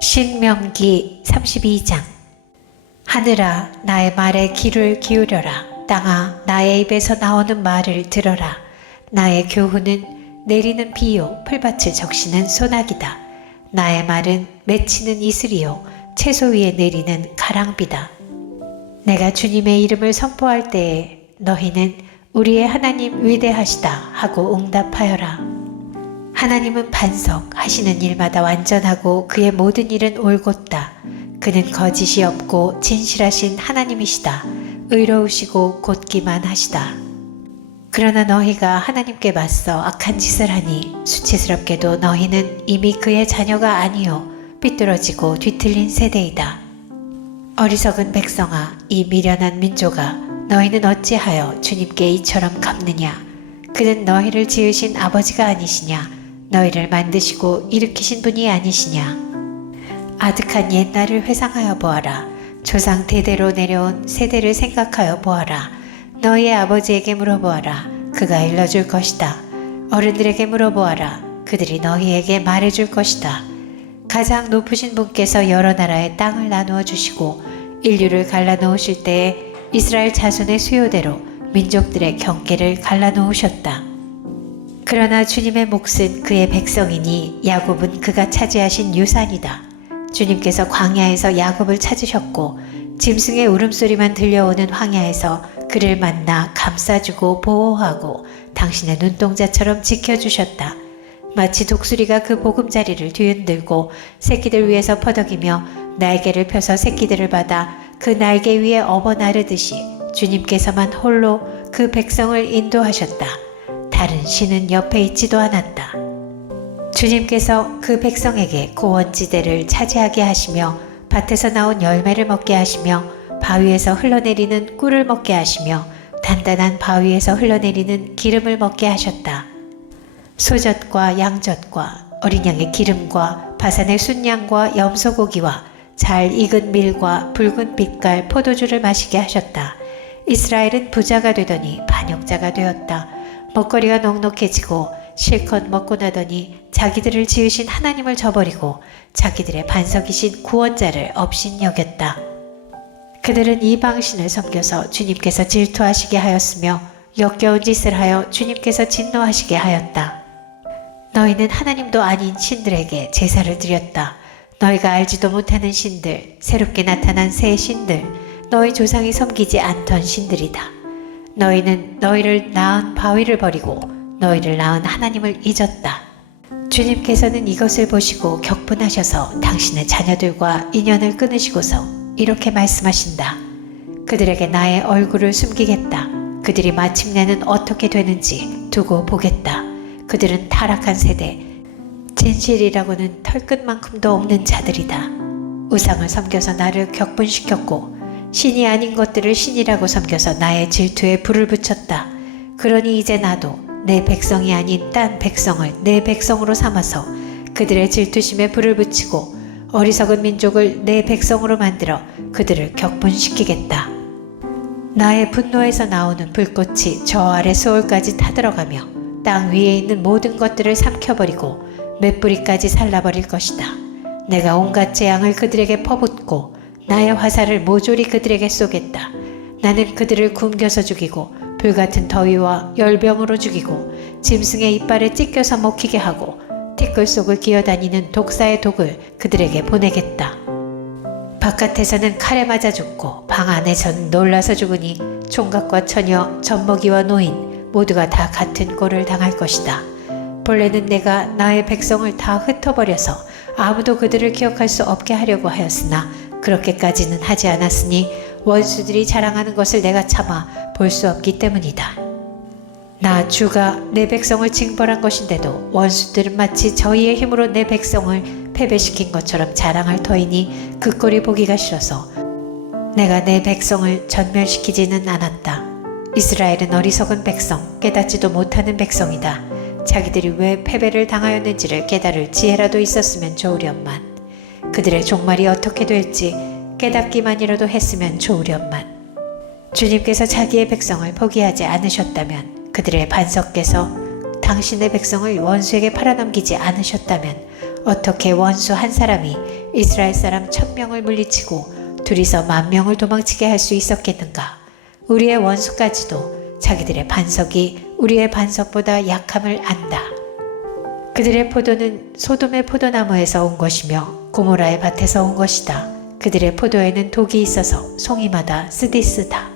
신명기 32장. 하늘아, 나의 말에 귀를 기울여라. 땅아, 나의 입에서 나오는 말을 들어라. 나의 교훈은 내리는 비요, 풀밭을 적시는 소나기다. 나의 말은 맺히는 이슬이요, 채소 위에 내리는 가랑비다. 내가 주님의 이름을 선포할 때에 너희는 우리의 하나님 위대하시다 하고 응답하여라. 하나님은 반석하시는 일마다 완전하고 그의 모든 일은 올곧다. 그는 거짓이 없고 진실하신 하나님이시다. 의로우시고 곧기만 하시다. 그러나 너희가 하나님께 맞서 악한 짓을 하니 수치스럽게도 너희는 이미 그의 자녀가 아니요 삐뚤어지고 뒤틀린 세대이다. 어리석은 백성아, 이 미련한 민족아, 너희는 어찌하여 주님께 이처럼 갚느냐? 그는 너희를 지으신 아버지가 아니시냐? 너희를 만드시고 일으키신 분이 아니시냐? 아득한 옛날을 회상하여 보아라. 조상 대대로 내려온 세대를 생각하여 보아라. 너희의 아버지에게 물어보아라. 그가 일러줄 것이다. 어른들에게 물어보아라. 그들이 너희에게 말해줄 것이다. 가장 높으신 분께서 여러 나라의 땅을 나누어 주시고 인류를 갈라놓으실 때에 이스라엘 자손의 수요대로 민족들의 경계를 갈라놓으셨다. 그러나 주님의 몫은 그의 백성이니 야곱은 그가 차지하신 유산이다. 주님께서 광야에서 야곱을 찾으셨고 짐승의 울음소리만 들려오는 황야에서 그를 만나 감싸주고 보호하고 당신의 눈동자처럼 지켜주셨다. 마치 독수리가 그 보금자리를 뒤흔들고 새끼들 위에서 퍼덕이며 날개를 펴서 새끼들을 받아 그 날개 위에 업어 나르듯이 주님께서만 홀로 그 백성을 인도하셨다. 다른 신은 옆에 있지도 않았다. 주님께서 그 백성에게 고원지대를 차지하게 하시며 밭에서 나온 열매를 먹게 하시며 바위에서 흘러내리는 꿀을 먹게 하시며 단단한 바위에서 흘러내리는 기름을 먹게 하셨다. 소젖과 양젖과 어린 양의 기름과 바산의 순양과 염소고기와 잘 익은 밀과 붉은 빛깔 포도주를 마시게 하셨다. 이스라엘은 부자가 되더니 반역자가 되었다. 먹거리가 넉넉해지고 실컷 먹고 나더니 자기들을 지으신 하나님을 저버리고 자기들의 반석이신 구원자를 업신여겼다. 그들은 이방신을 섬겨서 주님께서 질투하시게 하였으며 역겨운 짓을 하여 주님께서 진노하시게 하였다. 너희는 하나님도 아닌 신들에게 제사를 드렸다. 너희가 알지도 못하는 신들, 새롭게 나타난 새 신들, 너희 조상이 섬기지 않던 신들이다. 너희는 너희를 낳은 바위를 버리고 너희를 낳은 하나님을 잊었다. 주님께서는 이것을 보시고 격분하셔서 당신의 자녀들과 인연을 끊으시고서 이렇게 말씀하신다. 그들에게 나의 얼굴을 숨기겠다. 그들이 마침내는 어떻게 되는지 두고 보겠다. 그들은 타락한 세대, 진실이라고는 털끝만큼도 없는 자들이다. 우상을 섬겨서 나를 격분시켰고 신이 아닌 것들을 신이라고 섬겨서 나의 질투에 불을 붙였다. 그러니 이제 나도 내 백성이 아닌 딴 백성을 내 백성으로 삼아서 그들의 질투심에 불을 붙이고 어리석은 민족을 내 백성으로 만들어 그들을 격분시키겠다. 나의 분노에서 나오는 불꽃이 저 아래 소울까지 타들어가며 땅 위에 있는 모든 것들을 삼켜버리고 맷뿌리까지 살라버릴 것이다. 내가 온갖 재앙을 그들에게 퍼붓고 나의 화살을 모조리 그들에게 쏘겠다. 나는 그들을 굶겨서 죽이고 불같은 더위와 열병으로 죽이고 짐승의 이빨에 찢겨서 먹히게 하고 티끌 속을 기어다니는 독사의 독을 그들에게 보내겠다. 바깥에서는 칼에 맞아 죽고 방 안에서는 놀라서 죽으니 총각과 처녀, 젖먹이와 노인 모두가 다 같은 꼴을 당할 것이다. 본래는 내가 나의 백성을 다 흩어버려서 아무도 그들을 기억할 수 없게 하려고 하였으나 그렇게까지는 하지 않았으니 원수들이 자랑하는 것을 내가 참아 볼 수 없기 때문이다. 나 주가 내 백성을 징벌한 것인데도 원수들은 마치 저희의 힘으로 내 백성을 패배시킨 것처럼 자랑할 터이니 그 꼴이 보기가 싫어서 내가 내 백성을 전멸시키지는 않았다. 이스라엘은 어리석은 백성, 깨닫지도 못하는 백성이다. 자기들이 왜 패배를 당하였는지를 깨달을 지혜라도 있었으면 좋으련만. 그들의 종말이 어떻게 될지 깨닫기만이라도 했으면 좋으련만. 주님께서 자기의 백성을 포기하지 않으셨다면, 그들의 반석께서 당신의 백성을 원수에게 팔아넘기지 않으셨다면 어떻게 원수 한 사람이 이스라엘 사람 1000명을 물리치고 둘이서 10,000명을 도망치게 할 수 있었겠는가? 우리의 원수까지도 자기들의 반석이 우리의 반석보다 약함을 안다. 그들의 포도는 소돔의 포도나무에서 온 것이며 고모라의 밭에서 온 것이다. 그들의 포도에는 독이 있어서 송이마다 쓰디쓰다.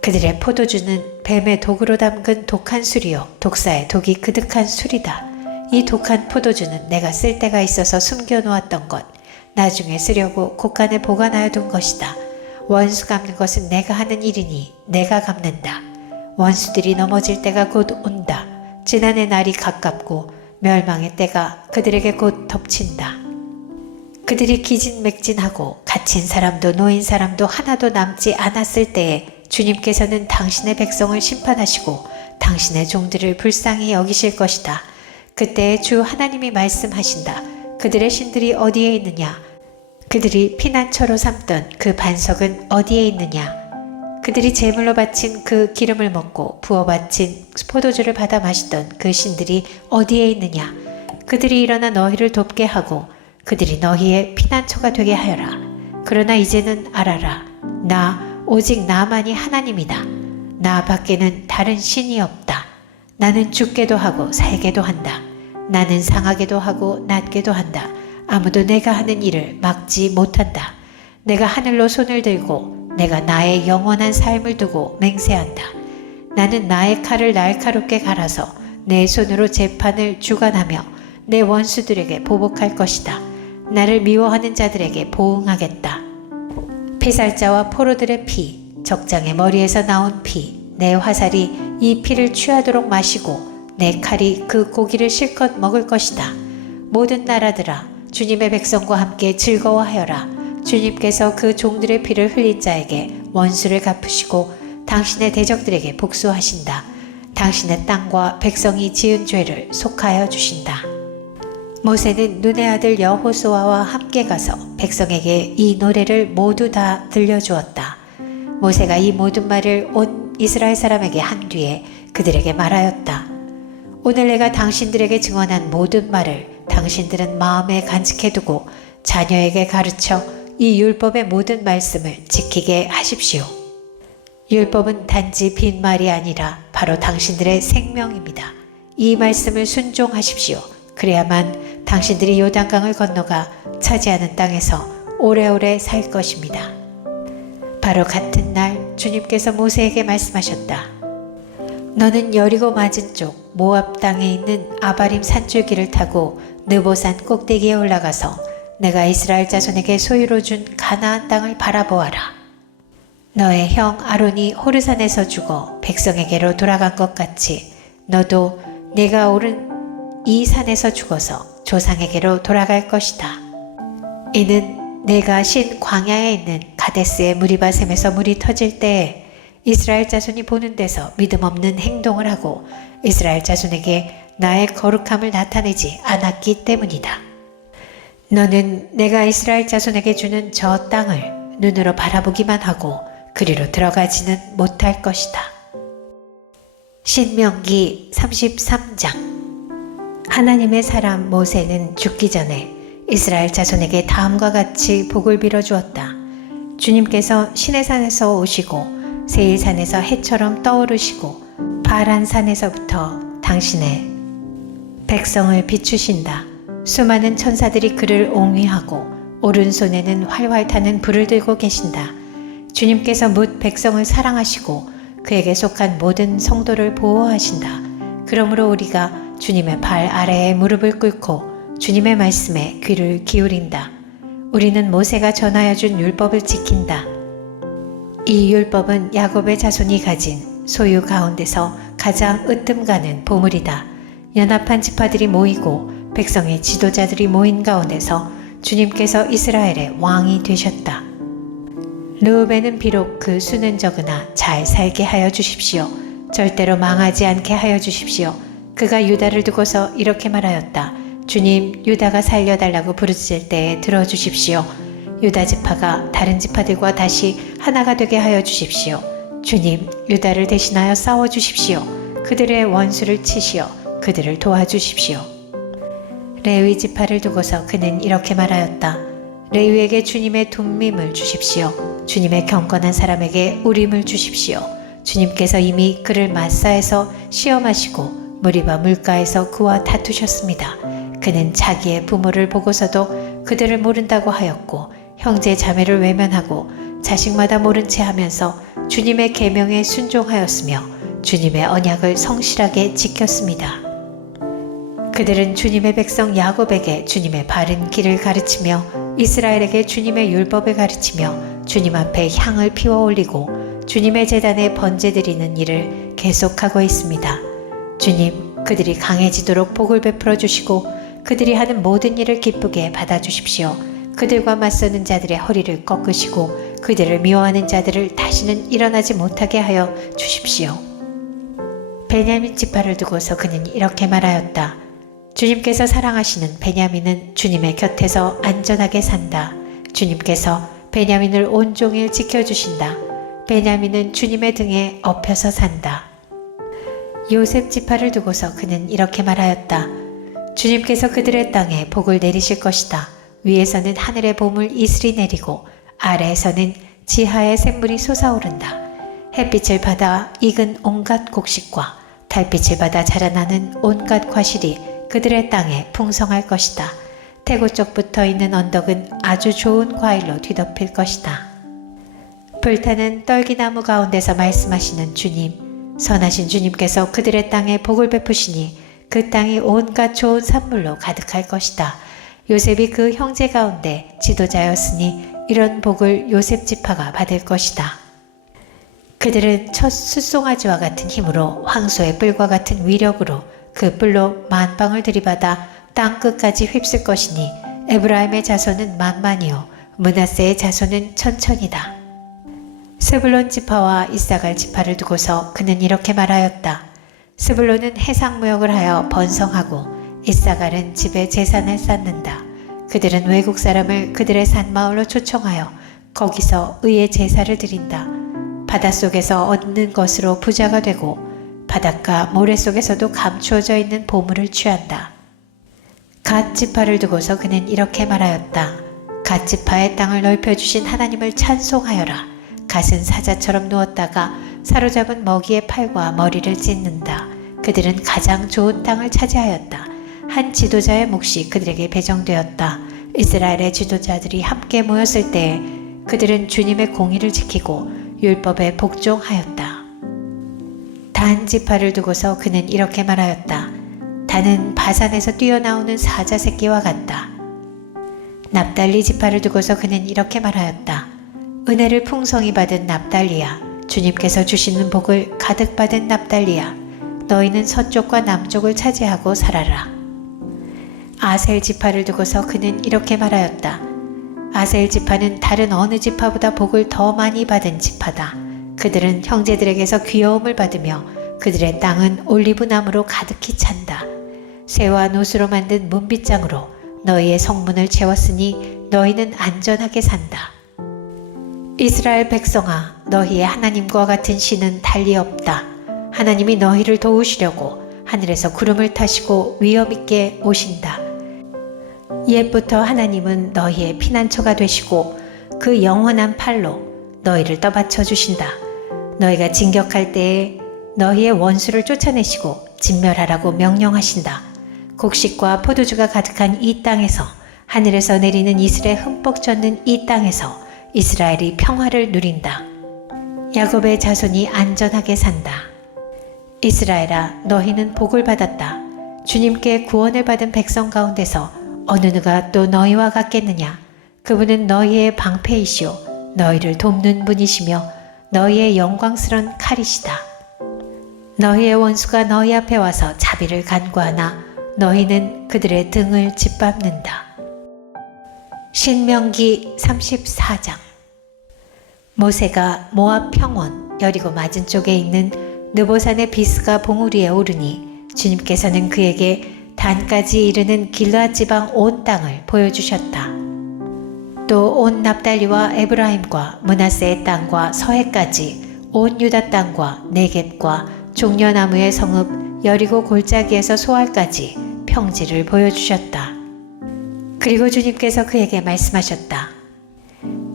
그들의 포도주는 뱀의 독으로 담근 독한 술이요 독사의 독이 그득한 술이다. 이 독한 포도주는 내가 쓸 데가 있어서 숨겨놓았던 것, 나중에 쓰려고 곳간에 보관하여 둔 것이다. 원수 갚는 것은 내가 하는 일이니 내가 갚는다. 원수들이 넘어질 때가 곧 온다. 지난의 날이 가깝고 멸망의 때가 그들에게 곧 덮친다. 그들이 기진맥진하고 갇힌 사람도 노인 사람도 하나도 남지 않았을 때에 주님께서는 당신의 백성을 심판하시고 당신의 종들을 불쌍히 여기실 것이다. 그때 주 하나님이 말씀하신다. 그들의 신들이 어디에 있느냐? 그들이 피난처로 삼던 그 반석은 어디에 있느냐? 그들이 제물로 바친 그 기름을 먹고 부어 바친 포도주를 받아 마시던 그 신들이 어디에 있느냐? 그들이 일어나 너희를 돕게 하고 그들이 너희의 피난처가 되게 하여라. 그러나 이제는 알아라. 오직 나만이 하나님이다. 나 밖에는 다른 신이 없다. 나는 죽게도 하고 살게도 한다. 나는 상하게도 하고 낮게도 한다. 아무도 내가 하는 일을 막지 못한다. 내가 하늘로 손을 들고 내가 나의 영원한 삶을 두고 맹세한다. 나는 나의 칼을 날카롭게 갈아서 내 손으로 재판을 주관하며 내 원수들에게 보복할 것이다. 나를 미워하는 자들에게 보응하겠다. 피살자와 포로들의 피, 적장의 머리에서 나온 피, 내 화살이 이 피를 취하도록 마시고 내 칼이 그 고기를 실컷 먹을 것이다. 모든 나라들아, 주님의 백성과 함께 즐거워하여라. 주님께서 그 종들의 피를 흘린 자에게 원수를 갚으시고 당신의 대적들에게 복수하신다. 당신의 땅과 백성이 지은 죄를 속하여 주신다. 모세는 눈의 아들 여호수아와 함께 가서 백성에게 이 노래를 모두 다 들려주었다. 모세가 이 모든 말을 온 이스라엘 사람에게 한 뒤에 그들에게 말하였다. 오늘 내가 당신들에게 증언한 모든 말을 당신들은 마음에 간직해두고 자녀에게 가르쳐 이 율법의 모든 말씀을 지키게 하십시오. 율법은 단지 빈말이 아니라 바로 당신들의 생명입니다. 이 말씀을 순종하십시오. 그래야만 당신들이 요단강을 건너가 차지하는 땅에서 오래오래 살 것입니다. 바로 같은 날 주님께서 모세에게 말씀하셨다. 너는 여리고 맞은 쪽 모압 땅에 있는 아바림 산줄기를 타고 느보산 꼭대기에 올라가서 내가 이스라엘 자손에게 소유로 준 가나안 땅을 바라보아라. 너의 형 아론이 호르산에서 죽어 백성에게로 돌아간 것 같이 너도 내가 오른 이 산에서 죽어서 조상에게로 돌아갈 것이다. 이는 내가 신 광야에 있는 가데스의 무리바셈에서 물이 터질 때에 이스라엘 자손이 보는 데서 믿음 없는 행동을 하고 이스라엘 자손에게 나의 거룩함을 나타내지 않았기 때문이다. 너는 내가 이스라엘 자손에게 주는 저 땅을 눈으로 바라보기만 하고 그리로 들어가지는 못할 것이다. 신명기 33장. 하나님의 사람 모세는 죽기 전에 이스라엘 자손에게 다음과 같이 복을 빌어 주었다. 주님께서 시내산에서 오시고 세일산에서 해처럼 떠오르시고 바란산에서부터 당신의 백성을 비추신다. 수많은 천사들이 그를 옹위하고 오른손에는 활활 타는 불을 들고 계신다. 주님께서 뭇 백성을 사랑하시고 그에게 속한 모든 성도를 보호하신다. 그러므로 우리가 주님의 발 아래에 무릎을 꿇고 주님의 말씀에 귀를 기울인다. 우리는 모세가 전하여 준 율법을 지킨다. 이 율법은 야곱의 자손이 가진 소유 가운데서 가장 으뜸가는 보물이다. 연합한 지파들이 모이고 백성의 지도자들이 모인 가운데서 주님께서 이스라엘의 왕이 되셨다. 르우벤은 비록 그 수는 적으나 잘 살게 하여 주십시오. 절대로 망하지 않게 하여 주십시오. 그가 유다를 두고서 이렇게 말하였다. 주님, 유다가 살려달라고 부르짖을 때에 들어주십시오. 유다 지파가 다른 지파들과 다시 하나가 되게 하여 주십시오. 주님, 유다를 대신하여 싸워주십시오. 그들의 원수를 치시어 그들을 도와주십시오. 레위 지파를 두고서 그는 이렇게 말하였다. 레위에게 주님의 둠밈을 주십시오. 주님의 경건한 사람에게 우림을 주십시오. 주님께서 이미 그를 마사에서 시험하시고 무리바 물가에서 그와 다투셨습니다. 그는 자기의 부모를 보고서도 그들을 모른다고 하였고 형제 자매를 외면하고 자식마다 모른 채 하면서 주님의 계명에 순종하였으며 주님의 언약을 성실하게 지켰습니다. 그들은 주님의 백성 야곱에게 주님의 바른 길을 가르치며 이스라엘에게 주님의 율법을 가르치며 주님 앞에 향을 피워 올리고 주님의 제단에 번제드리는 일을 계속하고 있습니다. 주님, 그들이 강해지도록 복을 베풀어 주시고 그들이 하는 모든 일을 기쁘게 받아주십시오. 그들과 맞서는 자들의 허리를 꺾으시고 그들을 미워하는 자들을 다시는 일어나지 못하게 하여 주십시오. 베냐민 지파를 두고서 그는 이렇게 말하였다. 주님께서 사랑하시는 베냐민은 주님의 곁에서 안전하게 산다. 주님께서 베냐민을 온종일 지켜주신다. 베냐민은 주님의 등에 엎여서 산다. 요셉 지파를 두고서 그는 이렇게 말하였다. 주님께서 그들의 땅에 복을 내리실 것이다. 위에서는 하늘의 봄을 이슬이 내리고 아래에서는 지하의 샘물이 솟아오른다. 햇빛을 받아 익은 온갖 곡식과 달빛을 받아 자라나는 온갖 과실이 그들의 땅에 풍성할 것이다. 태고 쪽부터 있는 언덕은 아주 좋은 과일로 뒤덮일 것이다. 불타는 떨기나무 가운데서 말씀하시는 주님, 선하신 주님께서 그들의 땅에 복을 베푸시니 그 땅이 온갖 좋은 산물로 가득할 것이다. 요셉이 그 형제 가운데 지도자였으니 이런 복을 요셉 지파가 받을 것이다. 그들은 첫 숫송아지와 같은 힘으로 황소의 뿔과 같은 위력으로 그 뿔로 만방을 들이받아 땅 끝까지 휩쓸 것이니 에브라임의 자손은 만만이요 므낫세의 자손은 천천이다. 스불론 지파와 이사갈 지파를 두고서 그는 이렇게 말하였다. 스불론은 해상무역을 하여 번성하고 이사갈은 집에 재산을 쌓는다. 그들은 외국 사람을 그들의 산마을로 초청하여 거기서 의의 제사를 드린다. 바닷속에서 얻는 것으로 부자가 되고 바닷가 모래속에서도 감추어져 있는 보물을 취한다. 갓 지파를 두고서 그는 이렇게 말하였다. 갓 지파의 땅을 넓혀주신 하나님을 찬송하여라. 갓은 사자처럼 누웠다가 사로잡은 먹이의 팔과 머리를 찢는다. 그들은 가장 좋은 땅을 차지하였다. 한 지도자의 몫이 그들에게 배정되었다. 이스라엘의 지도자들이 함께 모였을 때에 그들은 주님의 공의를 지키고 율법에 복종하였다. 단 지파를 두고서 그는 이렇게 말하였다. 단은 바산에서 뛰어나오는 사자 새끼와 같다. 납달리 지파를 두고서 그는 이렇게 말하였다. 은혜를 풍성히 받은 납달리야, 주님께서 주시는 복을 가득 받은 납달리야, 너희는 서쪽과 남쪽을 차지하고 살아라. 아셀 지파를 두고서 그는 이렇게 말하였다. 아셀 지파는 다른 어느 지파보다 복을 더 많이 받은 지파다. 그들은 형제들에게서 귀여움을 받으며 그들의 땅은 올리브나무로 가득히 찬다. 새와 노수로 만든 문빗장으로 너희의 성문을 채웠으니 너희는 안전하게 산다. 이스라엘 백성아, 너희의 하나님과 같은 신은 달리 없다. 하나님이 너희를 도우시려고 하늘에서 구름을 타시고 위엄있게 오신다. 옛부터 하나님은 너희의 피난처가 되시고 그 영원한 팔로 너희를 떠받쳐 주신다. 너희가 진격할 때에 너희의 원수를 쫓아내시고 진멸하라고 명령하신다. 곡식과 포도주가 가득한 이 땅에서, 하늘에서 내리는 이슬에 흠뻑 젖는 이 땅에서 이스라엘이 평화를 누린다. 야곱의 자손이 안전하게 산다. 이스라엘아, 너희는 복을 받았다. 주님께 구원을 받은 백성 가운데서 어느 누가 또 너희와 같겠느냐. 그분은 너희의 방패이시오 너희를 돕는 분이시며 너희의 영광스런 칼이시다. 너희의 원수가 너희 앞에 와서 자비를 간구하나 너희는 그들의 등을 짓밟는다. 신명기 34장. 모세가 모압 평원 여리고 맞은 쪽에 있는 느보산의 비스가 봉우리에 오르니 주님께서는 그에게 단까지 이르는 길르앗 지방 온 땅을 보여주셨다. 또 온 납달리와 에브라임과 므낫세의 땅과 서해까지 온 유다 땅과 네겝과 종려나무의 성읍 여리고 골짜기에서 소알까지 평지를 보여주셨다. 그리고 주님께서 그에게 말씀하셨다.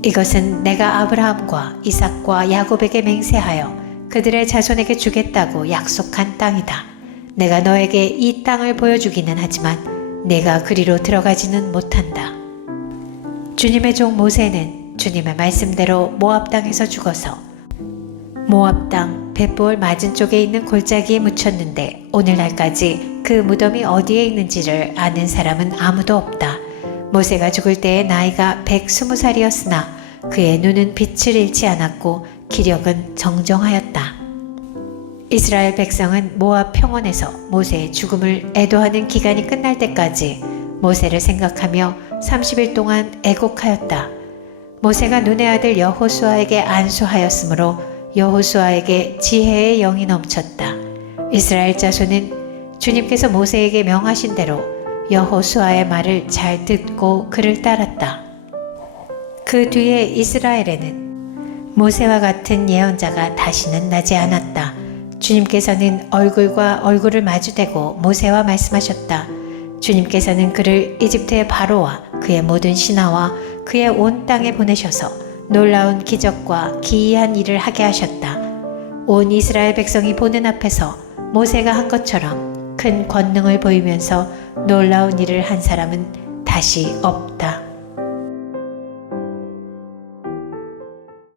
이것은 내가 아브라함과 이삭과 야곱에게 맹세하여 그들의 자손에게 주겠다고 약속한 땅이다. 내가 너에게 이 땅을 보여주기는 하지만 내가 그리로 들어가지는 못한다. 주님의 종 모세는 주님의 말씀대로 모압 땅에서 죽어서 모압 땅 벳볼 맞은 쪽에 있는 골짜기에 묻혔는데 오늘날까지 그 무덤이 어디에 있는지를 아는 사람은 아무도 없다. 모세가 죽을 때의 나이가 120살이었으나 그의 눈은 빛을 잃지 않았고 기력은 정정하였다. 이스라엘 백성은 모압 평원에서 모세의 죽음을 애도하는 기간이 끝날 때까지 모세를 생각하며 30일 동안 애곡하였다. 모세가 눈의 아들 여호수아에게 안수하였으므로 여호수아에게 지혜의 영이 넘쳤다. 이스라엘 자손은 주님께서 모세에게 명하신 대로 여호수아의 말을 잘 듣고 그를 따랐다. 그 뒤에 이스라엘에는 모세와 같은 예언자가 다시는 나지 않았다. 주님께서는 얼굴과 얼굴을 마주대고 모세와 말씀하셨다. 주님께서는 그를 이집트의 바로와 그의 모든 신하와 그의 온 땅에 보내셔서 놀라운 기적과 기이한 일을 하게 하셨다. 온 이스라엘 백성이 보는 앞에서 모세가 한 것처럼 큰 권능을 보이면서 놀라운 일을 한 사람은 다시 없다.